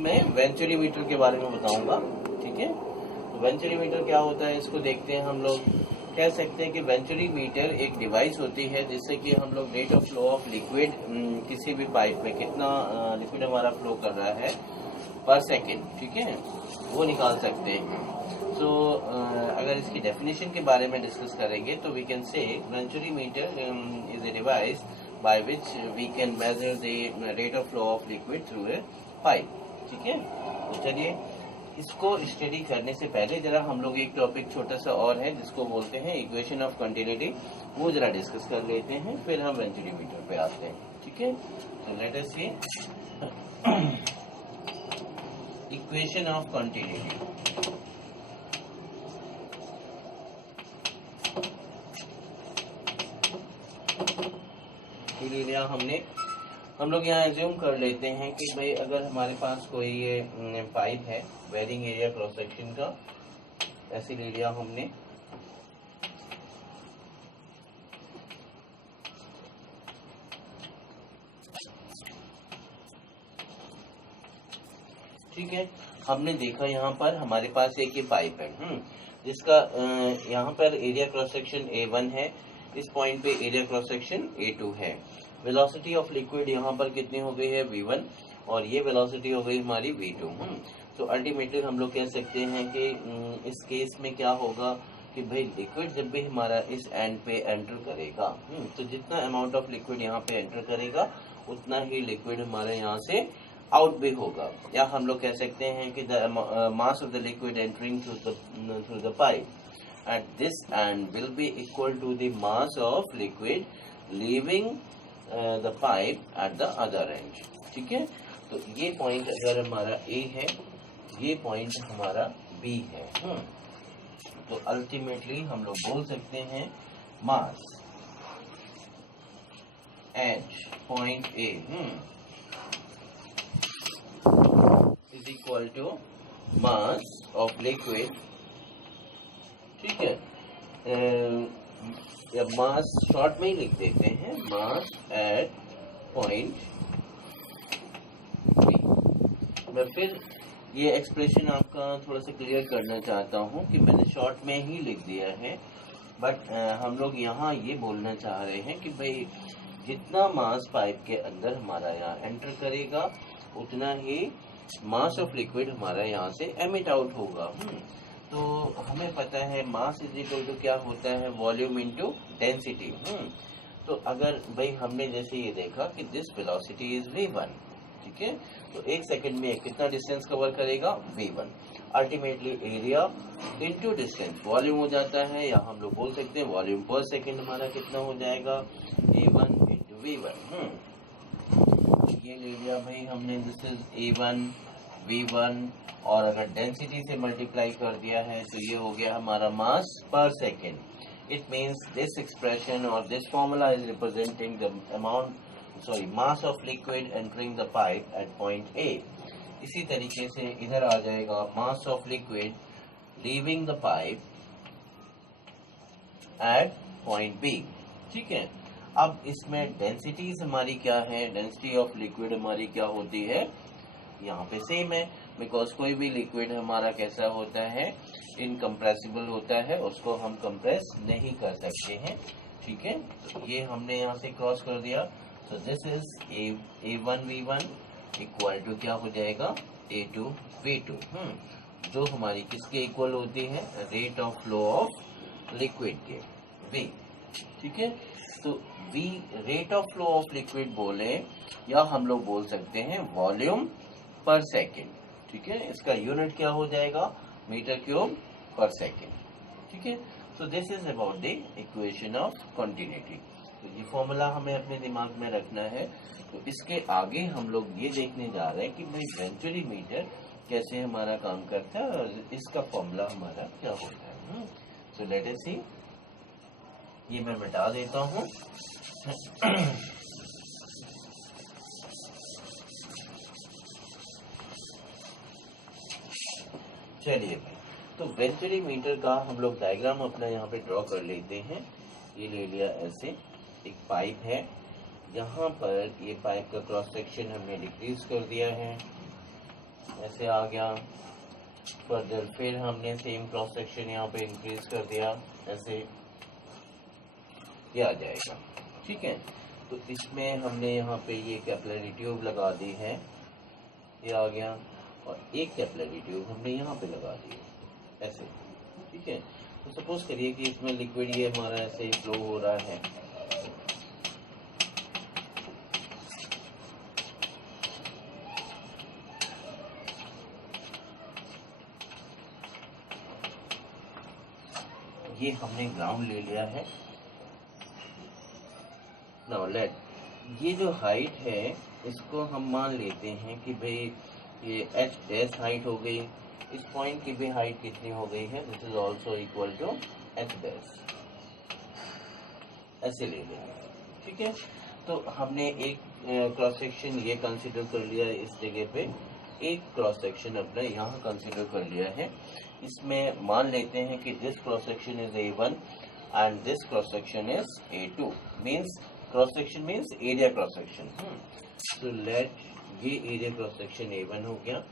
मैं वेंचुरीमीटर के बारे में बताऊंगा। ठीक है, तो वेंचुरीमीटर क्या होता है इसको देखते हैं। हम लोग कह सकते हैं कि वेंचुरीमीटर एक डिवाइस होती है जिससे कि हम लोग rate of flow of liquid किसी भी पाइप में कितना लिक्विड हमारा फ्लो कर रहा है पर सेकेंड, ठीक है, वो निकाल सकते हैं। तो अगर इसकी डेफिनेशन के बारे में डिस्कस करेंगे तो we can say venturimeter is a device by which we can measure the rate of flow of liquid through a pipe। ठीक है, तो चलिए इसको स्टडी करने से पहले जरा हम लोग एक टॉपिक छोटा सा और है जिसको बोलते हैं इक्वेशन ऑफ कंटिन्यूटी, वो जरा डिस्कस कर लेते हैं, फिर हम वेंचुरीमीटर पे आते हैं। ठीक है, तो let us see equation of continuity. लिया हम लोग यहाँ एज्यूम कर लेते हैं कि भाई अगर हमारे पास कोई ये पाइप है वेरिंग एरिया क्रॉस सेक्शन का, ऐसे ले लिया हमने। ठीक है, हमने देखा यहाँ पर हमारे पास एक ये पाइप है जिसका यहाँ पर एरिया क्रॉस सेक्शन A1 है, इस पॉइंट पे एरिया क्रॉस सेक्शन A2 है। वेलोसिटी ऑफ लिक्विड यहाँ पर कितनी हो गई है V1 और ये वेलोसिटी हो गई हमारी V2। तो अल्टीमेटली हम लोग कह सकते हैं कि इस केस में क्या होगा कि भाई लिक्विड जब भी हमारा इस एंड पे एंटर करेगा तो जितना अमाउंट ऑफ लिक्विड यहाँ पे एंटर करेगा उतना ही लिक्विड हमारे यहाँ से आउट भी होगा, या हम लोग कह सकते हैं कि the mass of the liquid entering through the pipe at this end will be equal to the mass of liquid leaving the pipe at the other end। ठीक है, तो ये पॉइंट अगर हमारा A है, ये पॉइंट हमारा B है। तो अल्टीमेटली हम लोग बोल सकते हैं मास H point A is equal to mass of liquid। ठीक है, या मास शॉर्ट में ही लिख देते हैं, मास एट पॉइंट बी। मैं फिर ये एक्सप्रेशन आपका थोड़ा सा क्लियर करना चाहता हूँ कि मैंने शॉर्ट में ही लिख दिया है, बट हम लोग यहाँ ये बोलना चाह रहे हैं कि भाई जितना मास पाइप के अंदर हमारा यहाँ एंटर करेगा उतना ही मास ऑफ लिक्विड हमारा यहाँ से एमिट आउट होगा। तो हमें पता है मास इज इक्वल टू क्या होता है, वॉल्यूम इनटू डेंसिटी। तो अगर भाई हमने जैसे ये देखा कि दिस वेलोसिटी इज v1, ठीक है, तो एक सेकंड में कितना डिस्टेंस कवर करेगा v1। Ultimately area into distance volume हो जाता है, या हम लोग बोल सकते हैं वॉल्यूम पर सेकंड हमारा कितना हो जाएगा a1 इंटू v1। ये ले लिया भाई हमने, दिस इज a1 v1, और अगर डेंसिटी से मल्टीप्लाई कर दिया है तो ये हो गया हमारा mass per second. It means this expression और this formula is representing the mass of liquid entering the pipe at point A. इसी तरीके से इधर आ जाएगा mass of liquid leaving the pipe at point B. ठीक है, अब इसमें डेंसिटीज हमारी क्या है, डेंसिटी ऑफ लिक्विड हमारी क्या होती है, यहाँ पे सेम है, बिकॉज कोई भी लिक्विड हमारा कैसा होता है, इनकम्प्रेसिबल होता है, उसको हम कंप्रेस नहीं कर सकते हैं। ठीक है, तो ये हमने यहाँ से क्रॉस कर दिया। तो this is a1 v1 equal to क्या हो जाएगा a2 v2, जो हमारी किसके इक्वल होती है, rate of flow of liquid के v। ठीक है, तो v rate of flow of liquid बोले, या हम लोग बोल सकते हैं वॉल्यूम पर सेकेंड। ठीक है, इसका यूनिट क्या हो जाएगा, मीटर क्यूब पर सेकेंड। ठीक है, सो this is about the equation of continuity. तो ये फॉर्मूला हमें अपने दिमाग में रखना है। तो इसके आगे हम लोग ये देखने जा रहे हैं कि भाई वेंचुरीमीटर कैसे हमारा काम करता है और इसका फॉर्मूला हमारा क्या होता है। सो लेट अस सी, ये मैं मिटा देता हूँ। चलिए भाई, तो वेंचुरीमीटर का हम लोग डायग्राम अपना यहाँ पे ड्रॉ कर लेते हैं। ये ले लिया ऐसे, एक पाइप है, यहाँ पर ये पाइप का क्रॉस सेक्शन हमने डिक्रीज कर दिया है, ऐसे आ गया। फर्दर फिर हमने सेम क्रॉस सेक्शन यहाँ पे इंक्रीज कर दिया, ऐसे ये आ जाएगा। ठीक है, तो इसमें हमने यहाँ पे ये कैपिलरी ट्यूब लगा दी है, ये आ गया, और एक कैपिलरी ट्यूब हमने यहाँ पे लगा दी है ऐसे। ठीक है, तो सपोज करिए कि इसमें लिक्विड ये हमारा ऐसे ही फ्लो हो रहा है। ये हमने ग्राउंड ले लिया है। नाउ लेट, ये जो हाइट है इसको हम मान लेते हैं कि भाई ये एच डैश हाइट हो गई, इस पॉइंट की भी हाइट कितनी हो गई है, this is also equal to H dash, ऐसे ले लेंगे। ठीक है, तो हमने एक क्रॉस सेक्शन ये कंसिडर कर लिया है इस जगह पे, एक क्रॉस सेक्शन अपना यहाँ कंसिडर कर लिया है। इसमें मान लेते हैं कि this cross section is A1 and this cross section is A2, means cross section means area cross section. तो लेट ये एरिया क्रॉस सेक्शन A1 हो गया,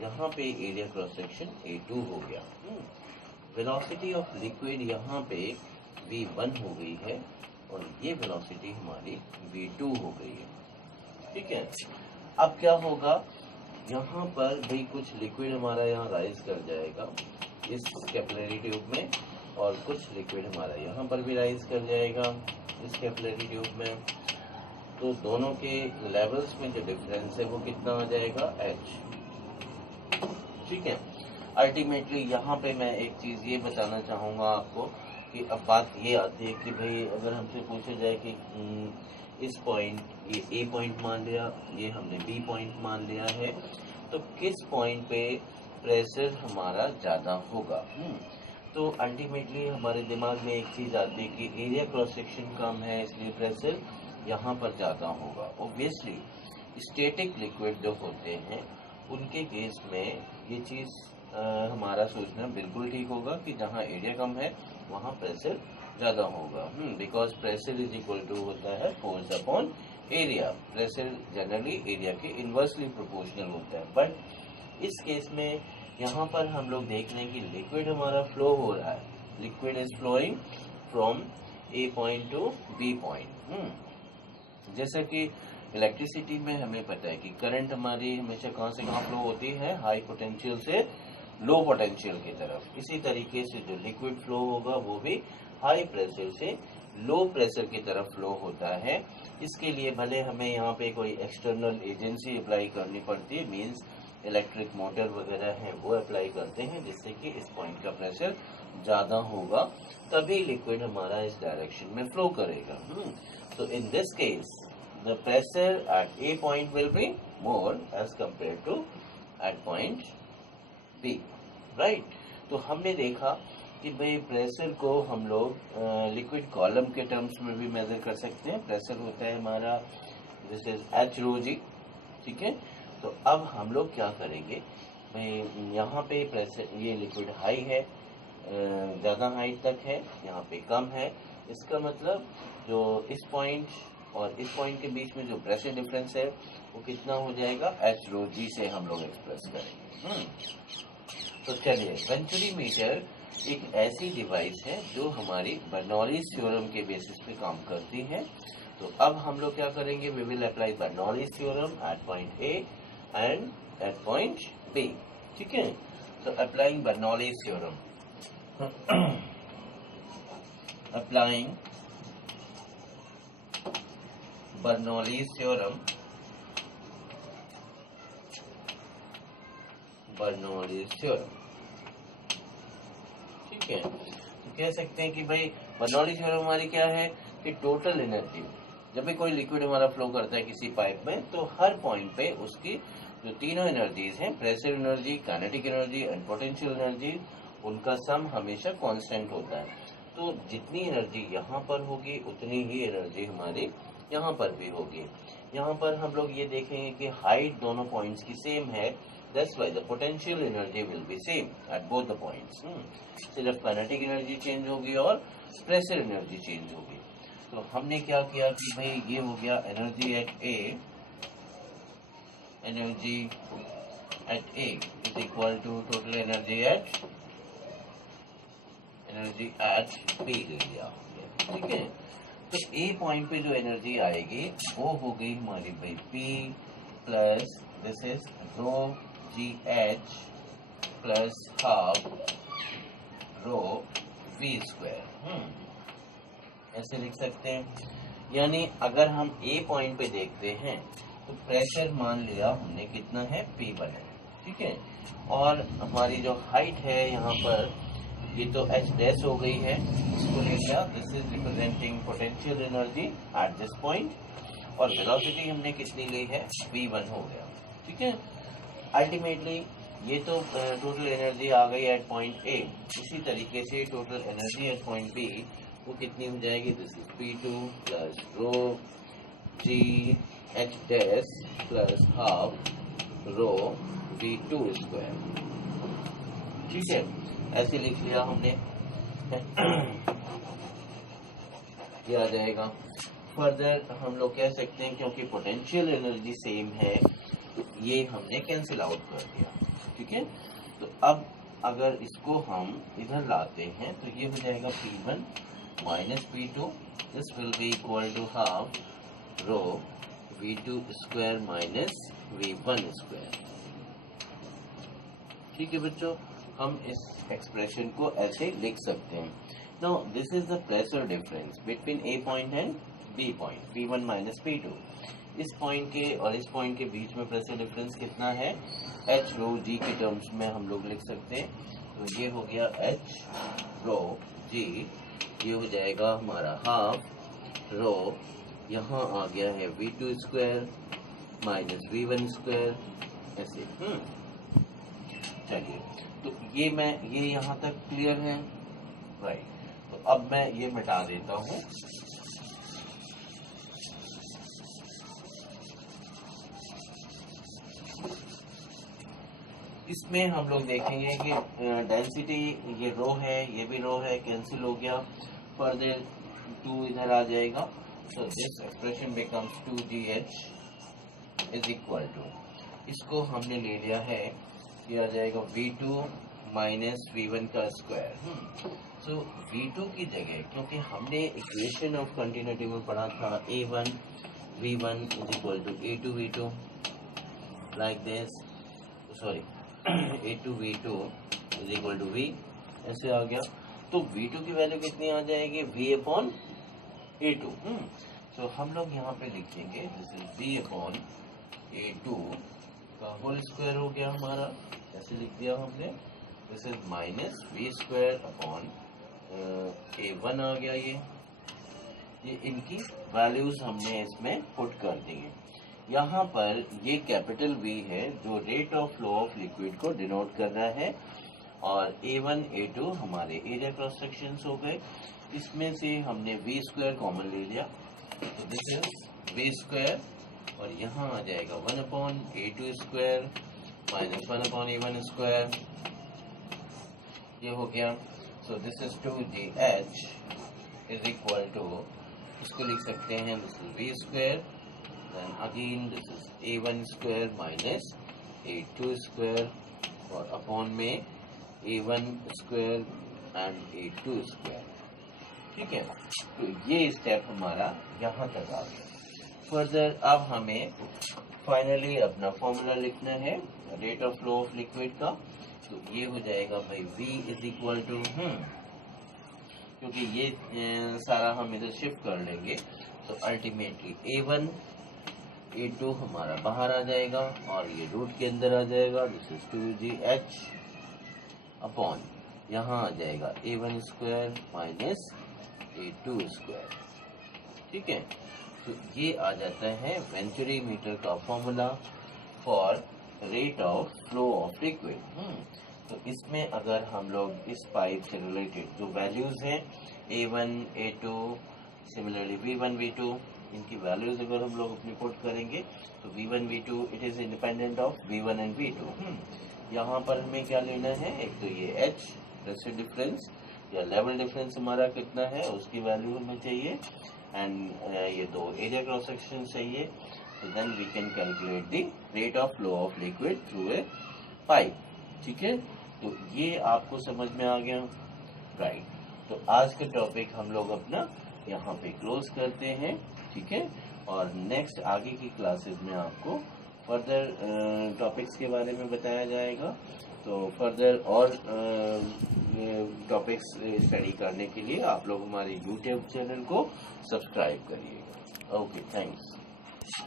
यहाँ पे एरिया क्रॉस सेक्शन A2 हो गया। वेलोसिटी ऑफ लिक्विड यहाँ पे V1 हो गई है और ये वेलोसिटी हमारी V2 हो गई है। ठीक है, अब क्या होगा, यहाँ पर भाई कुछ लिक्विड हमारा यहाँ राइज कर जाएगा इस कैपिलरी ट्यूब में, और कुछ लिक्विड हमारा यहाँ पर भी राइज कर जाएगा इस कैपिलरी ट्यूब में। तो दोनों के लेवल्स में जो डिफरेंस है वो कितना आ जाएगा, H। ठीक है, अल्टीमेटली यहाँ पे मैं एक चीज ये बताना चाहूंगा आपको कि अब बात ये आती है कि भाई अगर हमसे पूछा जाए कि इस पॉइंट, ये A पॉइंट मान लिया, ये हमने B पॉइंट मान लिया है, तो किस पॉइंट पे प्रेशर हमारा ज्यादा होगा। तो अल्टीमेटली हमारे दिमाग में एक चीज आती है कि एरिया क्रॉस सेक्शन कम है इसलिए प्रेशर यहाँ पर ज्यादा होगा। ऑब्वियसली स्टैटिक लिक्विड जो होते हैं उनके केस में ये चीज हमारा सोचना बिल्कुल ठीक होगा कि जहाँ एरिया कम है वहाँ प्रेशर ज्यादा होगा, because pressure is equal to होता है force upon area. Pressure generally area के इनवर्सली प्रोपोर्शनल होता है, बट इस केस में यहाँ पर हम लोग देख रहे हैं कि लिक्विड हमारा फ्लो हो रहा है, liquid is flowing from A point to B point. जैसा कि इलेक्ट्रिसिटी में हमें पता है कि करंट हमारी हमेशा कहाँ से कहाँ फ्लो होती है, हाई पोटेंशियल से लो पोटेंशियल की तरफ। इसी तरीके से जो लिक्विड फ्लो होगा वो भी हाई प्रेशर से लो प्रेशर की तरफ फ्लो होता है। इसके लिए भले हमें यहाँ पे कोई एक्सटर्नल एजेंसी अप्लाई करनी पड़ती है, मींस इलेक्ट्रिक मोटर वगैरह है वो अप्लाई करते हैं, जिससे कि इस पॉइंट का प्रेशर ज्यादा होगा, तभी लिक्विड हमारा इस डायरेक्शन में फ्लो करेगा। तो in this case the pressure at A point will be more as compare to at point B, right. तो हमने देखा कि भाई प्रेशर को हम लोग लिक्विड कॉलम के टर्म्स में भी मेजर कर सकते हैं। प्रेशर होता है हमारा this is H rho G। ठीक है, तो अब हम लोग क्या करेंगे, भाई यहाँ पे प्रेशर, ये लिक्विड हाई है, ज़्यादा हाइट तक है, यहाँ पे कम है, इसका मतलब जो इस पॉइंट और इस पॉइंट के बीच में जो प्रेशर डिफरेंस है वो कितना हो जाएगा, H rho G से हम लोग एक्सप्रेस करेंगे। तो चलिए, वेंचुरीमीटर एक ऐसी डिवाइस है जो हमारी बर्नौलीज थ्योरम के बेसिस पे काम करती है। तो अब हम लोग क्या kरेंगे, we will apply Bernoulli's theorem at point A and at point B। ठीक है, तो applying Bernoulli's theorem, applying Bernoulli's theorem, Bernoulli's theorem. ठीक है, तो कह सकते हैं कि भाई बर्नौलीज थ्योरम हमारी क्या है कि टोटल एनर्जी, जब भी कोई लिक्विड हमारा फ्लो करता है किसी पाइप में, तो हर पॉइंट पे उसकी जो तीनों एनर्जीज हैं, pressure energy, kinetic energy and potential energy, उनका सम हमेशा कांस्टेंट होता है। तो जितनी एनर्जी यहाँ पर होगी उतनी ही एनर्जी हमारी यहाँ पर भी होगी। यहाँ पर हम लोग ये देखेंगे कि हाइट दोनों पॉइंट्स की सेम है, that's why the potential energy will be same at both the points। सिर्फ काइनेटिक एनर्जी चेंज होगी और प्रेशर एनर्जी चेंज होगी। तो हमने क्या किया कि भाई ये हो गया energy at A, energy at A is equal to total energy at B ले लिया, ठीक है। तो A पॉइंट पे जो एनर्जी आएगी वो हो गई हमारी भाई P plus this is rho G H plus half rho V square, ऐसे लिख सकते हैं। यानी अगर हम A पॉइंट पे देखते हैं तो प्रेशर मान लिया हमने कितना है P1 है, ठीक है। और हमारी जो हाइट है यहाँ पर ये तो h डैश हो गई है, इसको ले लिया, this is representing potential energy at this point, और वेलोसिटी हमने कितनी ली है v1 हो गया, ठीक है। अल्टीमेटली ये तो टोटल एनर्जी आ गई एट पॉइंट ए। इसी तरीके से total energy at point B वो कितनी हो जाएगी, this is P2 plus rho G H dash plus half rho V2 square, ठीक है। ऐसे लिख लिया हमने, ये आ जाएगा। फर्दर हम लोग कह सकते हैं क्योंकि पोटेंशियल एनर्जी सेम है तो ये हमने कैंसिल आउट कर दिया, ठीक है। तो अब अगर इसको हम इधर लाते हैं तो ये हो जाएगा P1 minus P2, this will be equal to half rho V2 square minus V1 square, ठीक है बच्चों। हम इस एक्सप्रेशन को ऐसे लिख सकते हैं। Now this is the pressure difference between A point and B point, P1 minus P2। इस पॉइंट के और इस पॉइंट के बीच में प्रेशर डिफरेंस कितना है, H रो G के टर्म्स में हम लोग लिख सकते हैं। तो ये हो गया H रो G, ये हो जाएगा हमारा हाफ रो, यहाँ आ गया है V2 square minus V1 square, ऐसे। चलिए, तो ये यहाँ तक क्लियर है, राइट। तो अब मैं ये मिटा देता हूँ। इसमें हम लोग देखेंगे कि डेंसिटी ये रो है, ये भी रो है, कैंसिल हो गया। फर्दर 2 इधर आ जाएगा, so this expression becomes 2GH is equal to, इसको हमने ले लिया है, ये आ जाएगा V2 माइनस V1 का स्क्वायर। सो V2 की जगह, क्योंकि हमने इक्वेशन ऑफ कंटिन्यूटी में पढ़ा था A1 V1 is equal to A2 V2 like this, sorry A2 V2 is equal to V, ऐसे आ गया। तो V2 की वैल्यू कितनी आ जाएगी, V अपॉन A2। सो हम लोग यहाँ पे लिखेंगे this is V upon A2 का होल स्क्वायर हो गया हमारा, ऐसे लिख दिया हमने। This is minus V square upon A1 आ गया। ये इनकी वैल्यूज हमने इसमें पुट कर दी है। यहाँ पर ये कैपिटल V है जो rate of flow of liquid को डिनोट कर रहा है, और A1 A2 हमारे एरिया क्रॉस सेक्शन हो गए। इसमें से हमने V स्क्वायर कॉमन ले लिया, तो दिस इज V स्क्वायर, और यहाँ आ जाएगा 1 upon A2 square minus 1 upon A1 square, ये हो गया। So this is 2GH is equal to, इसको लिख सकते हैं this is V square, then again this is A1 square minus A2 square, और अपॉन में A1 square and A2 square, ठीक है। तो ये स्टेप हमारा यहाँ तक आ गया। फर्दर अब हमें फाइनली अपना फॉर्मूला लिखना है rate of flow of liquid का। तो ये हो जाएगा भाई V इज इक्वल टू, क्योंकि ये सारा हम इधर शिफ्ट कर लेंगे, तो अल्टीमेटली A1 A2 हमारा बाहर आ जाएगा और ये रूट के अंदर आ जाएगा, दिस इज 2GH अपॉन, यहाँ आ जाएगा A1 square minus A2 square, ठीक है। तो ये आ जाता है वेंचुरी मीटर का formula for rate of flow of liquid. तो इसमें अगर हम लोग इस पाइप से रिलेटेड जो वैल्यूज हैं A1 A2 similarly V1 V2, इनकी वैल्यूज अगर हम लोग अपनी पुट करेंगे तो V1 V2 it is independent of V1 and V2। यहाँ पर हमें क्या लेना है, एक तो ये H प्रेशर डिफरेंस या लेवल डिफरेंस हमारा कितना है उसकी वैल्यू हमें चाहिए, एंड ये दो एरिया क्रॉस सेक्शन चाहिए। तो then we can calculate the rate of flow of liquid through a pipe. ठीक है, तो ये आपको समझ में आ गया, राइट। तो आज का टॉपिक हम लोग अपना यहाँ पे क्लोज करते हैं। ठीक है, और नेक्स्ट आगे की क्लासेस में आपको फर्दर टॉपिक्स के बारे में बताया जाएगा। तो फर्दर और टॉपिक्स स्टडी करने के लिए आप लोग हमारे यूट्यूब चैनल को सब्सक्राइब करिएगा। Okay, thanks.